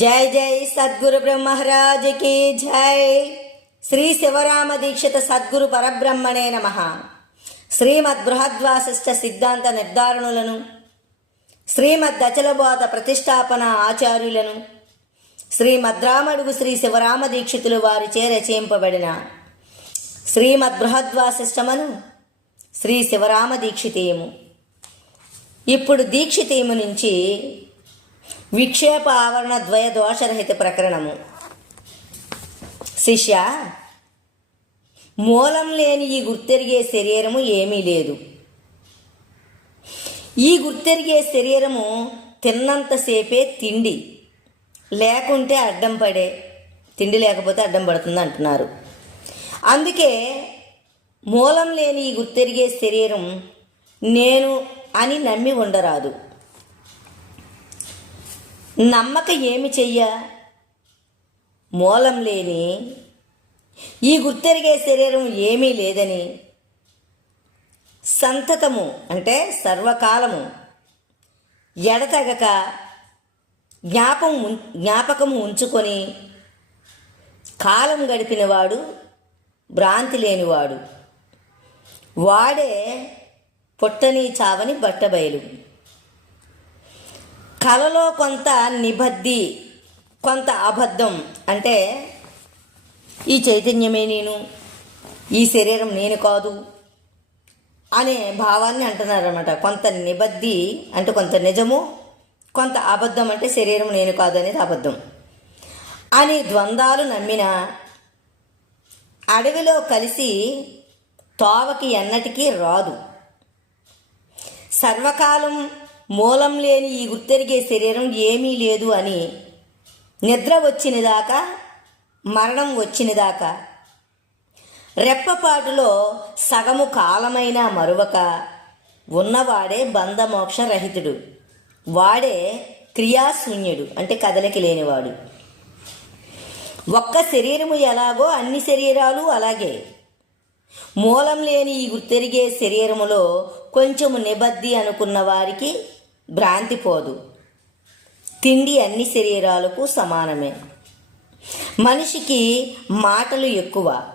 జై జై సద్గురు బ్రహ్మరాజకి జై. శ్రీ శివరామ దీక్షిత సద్గురు పరబ్రహ్మణే నమ. శ్రీమద్ బృహద్వాసిష్ట సిద్ధాంత నిర్ధారణులను శ్రీమద్ దచలబోధ ప్రతిష్టాపన ఆచార్యులను శ్రీ మద్రామడుగు శ్రీ శివరామ దీక్షితులు వారిచే రచయింపబడిన శ్రీమద్ బృహద్వాసిష్టమను శ్రీ శివరామ దీక్షితీయము. ఇప్పుడు దీక్షితీయము నుంచి విక్షేప ఆవరణ ద్వయ దోషరహిత ప్రకరణము శిష్య మూలం లేని ఈ గుర్తెరిగే శరీరము ఏమీ లేదు. ఈ గుర్తెరిగే శరీరము తిన్నంతసేపే తిండి లేకుంటే అడ్డం పడే తిండి లేకపోతే అడ్డం పడుతుంది అంటున్నారు. అందుకే మూలం లేని ఈ గుర్తెరిగే శరీరం నేను అని నమ్మి ఉండరాదు. నమ్మక ఏమి చెయ్య? మూలం లేని ఈ గుర్తెరిగే శరీరం ఏమీ లేదని. సంతతము అంటే సర్వకాలము. ఎడతగక జ్ఞాపం ఉం- జ్ఞాపకము ఉంచుకొని కాలం గడిపినవాడు భ్రాంతి లేనివాడు. వాడే పుట్టని చావని బట్టబయలు. కలలో కొంత నిబద్ధి కొంత అబద్ధం అంటే ఈ చైతన్యమే నేను ఈ శరీరం నేను కాదు అనే భావాన్ని అంటున్నారన్నమాట. కొంత నిబద్ధి అంటే కొంత నిజము కొంత అబద్ధం అంటే శరీరం నేను కాదు అనేది అబద్ధం. అని ద్వంద్వాలు నమ్మిన అడవిలో కలిసి తోవకి ఎన్నటికీ రాదు. సర్వకాలం మూలం లేని ఈ గుర్తెరిగే శరీరం ఏమీ లేదు అని నిద్ర వచ్చినదాకా మరణం వచ్చినదాకా. రెప్పపాటులో సగము కాలమైన మరువక ఉన్నవాడే బంధమోక్ష రహితుడు వాడే క్రియాశూన్యుడు అంటే కదలిక లేనివాడు. ఒక్క శరీరము ఎలాగో అన్ని శరీరాలు అలాగే. మూలం లేని ఈ గుర్తెరిగే శరీరములో కొంచెము నిబద్ధి అనుకున్న వారికి భ్రాంతి పోదు. తిండి అన్ని శరీరాలకు సమానమే. మనిషికి మాటలు ఎక్కువ.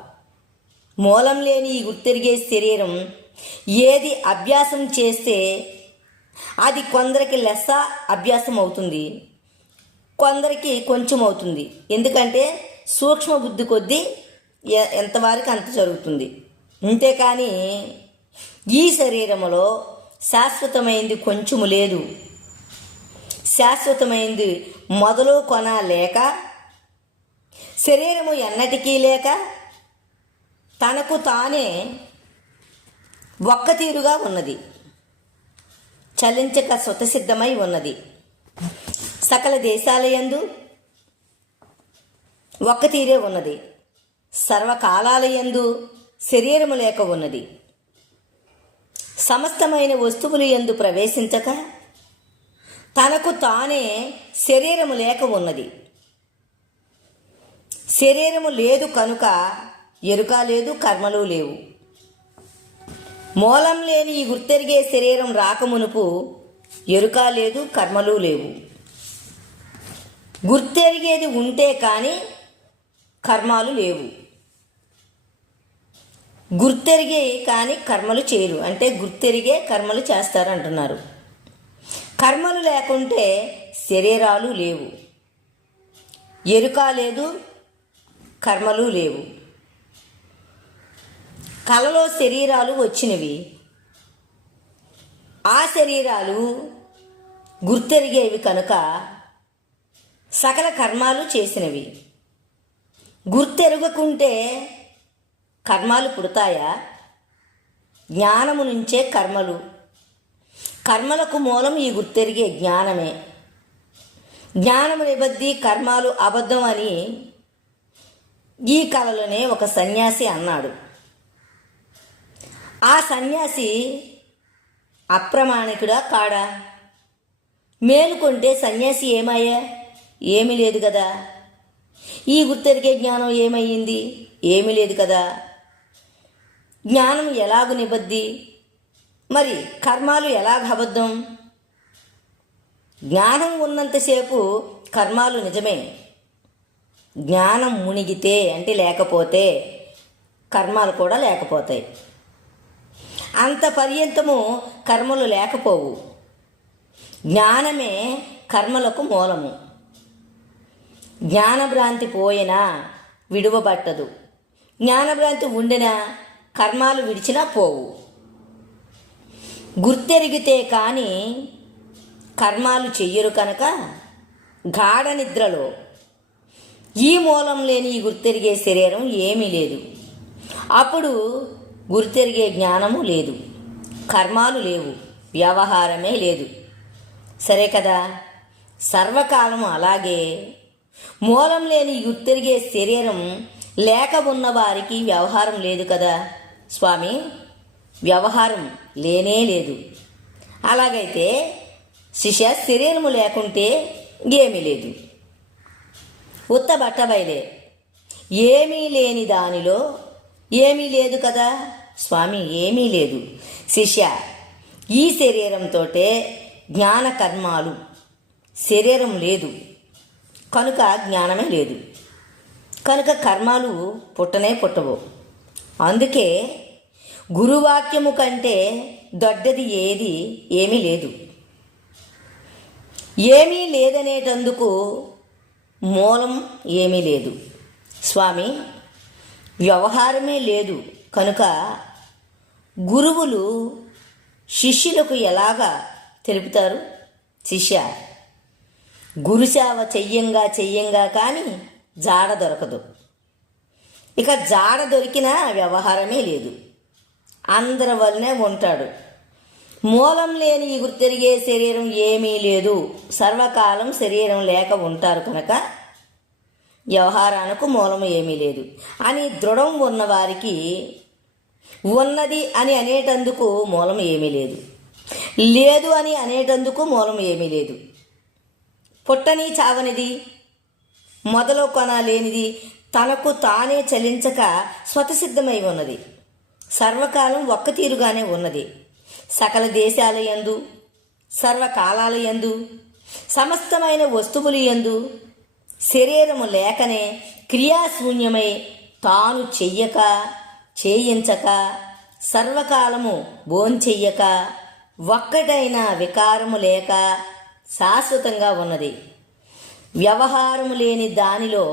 మూలం లేని ఈ గుర్తెరిగే శరీరం ఏది అభ్యాసం చేస్తే అది కొందరికి లెస్స అభ్యాసం అవుతుంది. కొందరికి కొంచెం అవుతుంది. ఎందుకంటే సూక్ష్మ బుద్ధి కొద్దీ ఎంతవరకు అంత జరుగుతుంది. అంతేకాని ఈ శరీరంలో శాశ్వతమైంది కొంచెము లేదు. శాశ్వతమైంది మొదలు కొన లేక శరీరము ఎన్నటికీ లేక తనకు తానే ఒక్క తీరుగా ఉన్నది. చలించక స్వతసిద్ధమై ఉన్నది. సకల దేశాలయందు ఒక్క తీరే ఉన్నది. సర్వకాలాలయందు శరీరము లేక ఉన్నది. సమస్తమైన వస్తువులు ఎందు ప్రవేశించక తనకు తానే శరీరము లేక ఉన్నది. శరీరము లేదు కనుక ఎరుక లేదు కర్మలు లేవు. మూలం లేని ఈ గుర్తెరిగే శరీరం రాకమునుపు ఎరుక లేదు కర్మలు లేవు. గుర్తెరిగేది ఉంటే కానీ కర్మాలు లేవు. గుర్తెరిగే కానీ కర్మలు చేయరు. అంటే గుర్తెరిగే కర్మలు చేస్తారు అంటున్నారు కర్మలు లేకుంటే శరీరాలు లేవు. ఎరుక లేదు కర్మలు లేవు. కలలో శరీరాలు వచ్చినవి. ఆ శరీరాలు గుర్తెరిగేవి కనుక సకల కర్మాలు చేసినవి. గుర్తెరుగకుంటే కర్మాలు పుడతాయా? జ్ఞానము నుంచే కర్మలు. కర్మలకు మూలం ఈ గుర్తెరిగే జ్ఞానమే. జ్ఞానము నిబద్ధి కర్మాలు అబద్ధం అని ఈ కళలోనే ఒక సన్యాసి అన్నాడు. ఆ సన్యాసి అప్రమాణికుడా కాడా? మేలుకొంటే సన్యాసి ఏమయ్యా? ఏమీ లేదు కదా. ఈ గుర్తెరిగే జ్ఞానం ఏమయ్యింది? ఏమీ లేదు కదా. జ్ఞానం ఎలాగు నిబద్ధి? మరి కర్మాలు ఎలాగ అబద్ధం? జ్ఞానం ఉన్నంతసేపు కర్మాలు నిజమే. జ్ఞానం మునిగితే అంటే లేకపోతే కర్మాలు కూడా లేకపోతాయి. అంత పర్యంతము కర్మలు లేకపోవు. జ్ఞానమే కర్మలకు మూలము. జ్ఞానభ్రాంతి పోయినా విడువబట్టదు. జ్ఞానభ్రాంతి ఉండినా కర్మాలు విడిచినా పోవు. గుర్తెరిగితే కానీ కర్మాలు చెయ్యరు కనుక గాఢ నిద్రలో ఈ మూలం లేని ఈ గుర్తెరిగే శరీరం ఏమీ లేదు. అప్పుడు గుర్తెరిగే జ్ఞానము లేదు. కర్మాలు లేవు. వ్యవహారమే లేదు. సరే కదా? సర్వకాలము అలాగే మూలం లేని గుర్తెరిగే శరీరం లేక ఉన్న వారికి వ్యవహారం లేదు కదా? స్వామి వ్యవహారం లేనే లేదు. అలాగైతే శిష్య శరీరము లేకుంటే ఏమీ లేదు. ఉత్త బట్టబయలే ఏమీ లేని దానిలో ఏమీ లేదు కదా? స్వామి ఏమీ లేదు. శిష్య ఈ శరీరంతో జ్ఞాన కర్మాలు. శరీరం లేదు. కనుక జ్ఞానమే లేదు. కనుక కర్మాలు పుట్టనే పుట్టవు. అందుకే గురువాక్యము కంటే దొడ్డది ఏది ఏమీ లేదు. ఏమీ లేదనేటందుకు మూలం ఏమీ లేదు. స్వామి వ్యవహారమే లేదు. కనుక గురువులు శిష్యులకు ఎలాగా తెలుపుతారు? శిష్య గురుసేవ చెయ్యంగా చెయ్యంగా కానీ జాడ దొరకదు. ఇక జాడ దొరికినా వ్యవహారమే లేదు. అందరి వల్లనే ఉంటాడు. మూలం లేని ఇగురు తిరిగే శరీరం ఏమీ లేదు. సర్వకాలం శరీరం లేక ఉంటారు కనుక వ్యవహారానికి మూలం ఏమీ లేదు. అని దృఢం ఉన్నవారికి ఉన్నది అని అనేటందుకు మూలం ఏమీ లేదు. లేదు అని అనేటందుకు మూలం ఏమీ లేదు. పుట్టని చావనిది మొదలు కొన లేనిది తనకు తానే చలించక స్వతసిద్ధమై ఉన్నది. సర్వకాలం ఒక్క తీరుగానే ఉన్నది. సకల దేశాల యందు సర్వకాలాల యందు సమస్తమైన వస్తువులు యందు శరీరము లేకనే క్రియాశూన్యమై తాను చెయ్యక చేయించక సర్వకాలము భోంచెయ్యక ఒక్కటైన వికారము లేక శాశ్వతంగా ఉన్నది. వ్యవహారము లేని దానిలో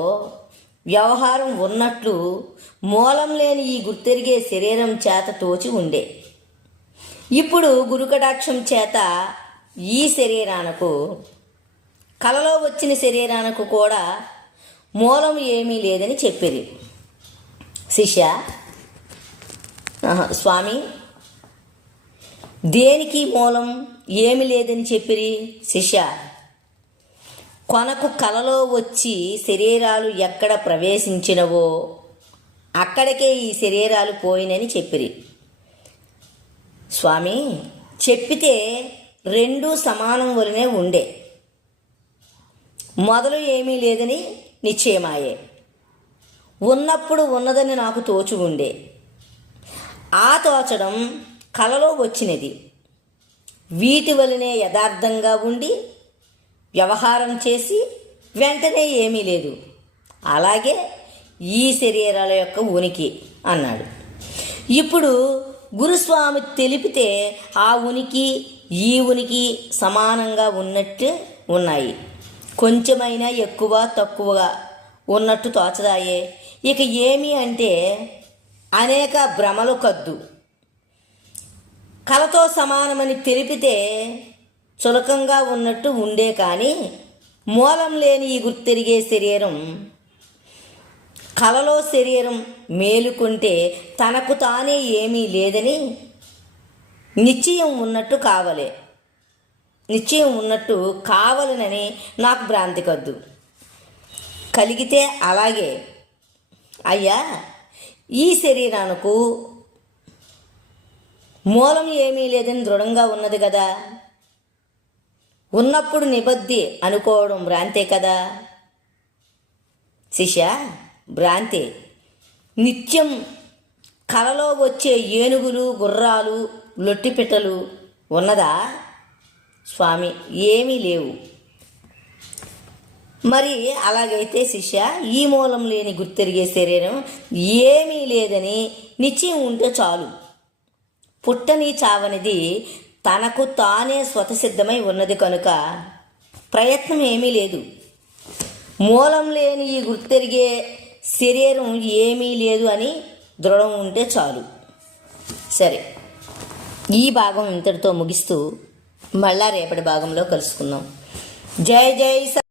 వ్యవహారం ఉన్నట్లు మూలం లేని ఈ గుర్తెరిగే శరీరం చేత తోచి ఉండే. ఇప్పుడు గురుకటాక్షం చేత ఈ శరీరానకు కలలో వచ్చిన శరీరానికి కూడా మూలం ఏమీ లేదని చెప్పేది శిష్య స్వామి దేనికి మూలం ఏమి లేదని చెప్పిరి? శిష్య కొనకు కలలో వచ్చి శరీరాలు ఎక్కడ ప్రవేశించినవో అక్కడికే ఈ శరీరాలు పోయినని చెప్పిరి. స్వామి చెప్పితే రెండూ సమానం వలనే ఉండే. మొదలు ఏమీ లేదని నిశ్చయమాయే. ఉన్నప్పుడు ఉన్నదని నాకు తోచు ఉండే. ఆ తోచడం కలలో వచ్చినది. వీటి వలనే యథార్థంగా ఉండి వ్యవహారం చేసి వెంటనే ఏమీ లేదు. అలాగే ఈ శరీరాల యొక్క ఉనికి అన్నాడు. ఇప్పుడు గురుస్వామి తెలిపితే ఆ ఉనికి ఈ ఉనికి సమానంగా ఉన్నట్టు ఉన్నాయి. కొంచెమైనా ఎక్కువ తక్కువగా ఉన్నట్టు తోచదాయే. ఇక ఏమి అంటే అనేక భ్రమలు కద్దు. కలతో సమానమని తెలిపితే చులకంగా ఉన్నట్టు ఉండే కానీ మూలం లేని ఈ గుర్తెరిగే శరీరం కలలో శరీరం మేలుకుంటే తనకు తానే ఏమీ లేదని నిశ్చయం ఉన్నట్టు కావలే. నిశ్చయం ఉన్నట్టు కావాలనని నాకు భ్రాంతి కద్దు కలిగితే అలాగే. అయ్యా ఈ శరీరానికి మూలం ఏమీ లేదని దృఢంగా ఉన్నది కదా. ఉన్నప్పుడు నిబద్ధి అనుకోవడం భ్రాంతే కదా? శిష్య భ్రాంతి. నిత్యం కలలో వచ్చే ఏనుగులు గుర్రాలు లొట్టిపిట్టలు ఉన్నదా? స్వామి ఏమీ లేవు. మరి అలాగైతే శిష్య ఈ మూలం లేని గుర్తెరిగే శరీరం ఏమీ లేదని నిశ్చయం ఉంటే చాలు. పుట్టని చావనిది తనకు తానే స్వతసిద్ధమై ఉన్నది కనుక ప్రయత్నం ఏమీ లేదు. మూలం లేని ఈ గుర్తెరిగే శరీరం ఏమీ లేదు అని దృఢం ఉంటే చాలు. సరే ఈ భాగం ఇంతటితో ముగిస్తూ మళ్ళా రేపటి భాగంలో కలుసుకుందాం. జై జై స